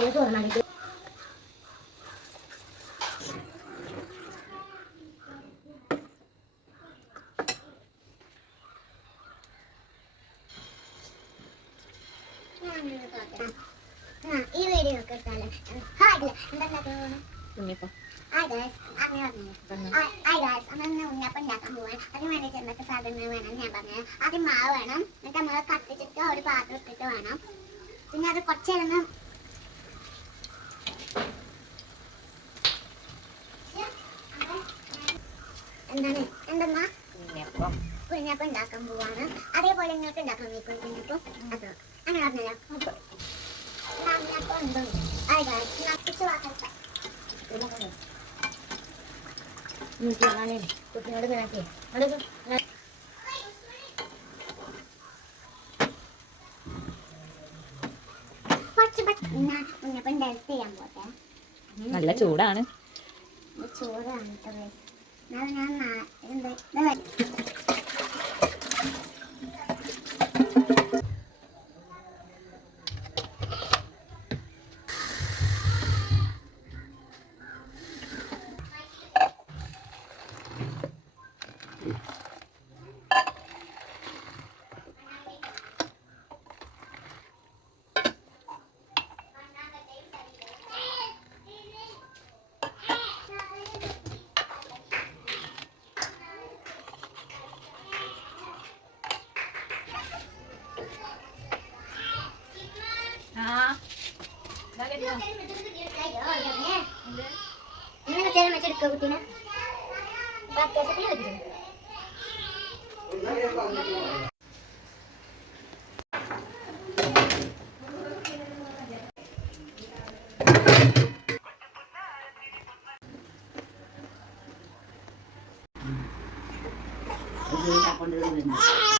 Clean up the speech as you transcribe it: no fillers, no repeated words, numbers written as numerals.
കുട്ടികൾ ചോറ് മണിക്ക് ഈ വീഡിയോ ഒക്കെ ഇട്ടാലേ ഉണ്ണിയപ്പം ഉണ്ടാക്കാൻ പോവാൻ അതിന് വേണ്ടിയിട്ട് എന്തൊക്കെ സാധനങ്ങൾ വേണം ഞാൻ പറഞ്ഞത്. ആദ്യം മാവ് വേണം, എന്നിട്ട് നമ്മൾ കത്തിച്ചിട്ട് ഒരു പാത്രം ഇട്ടിട്ട് വേണം. പിന്നെ അത് കുറച്ച് നേരം എന്തെന്നാ കുഞ്ഞപ്പം ഉണ്ടാക്കാൻ പോവാണ്. അതേപോലെ നിങ്ങൾക്ക് ഉണ്ടാക്കാൻ വയ്ക്കും കുഞ്ഞപ്പം. അത് അങ്ങനെ പറഞ്ഞല്ലോ. കുട്ടിയോട് ഉണ്ണിയപ്പം ഡാൻസ് ചെയ്യാൻ പോട്ടെ. നല്ല ചൂടാണ്. ചൂടാണ് ഞാൻ വെച്ചെടുക്ക കുട്ടീനെ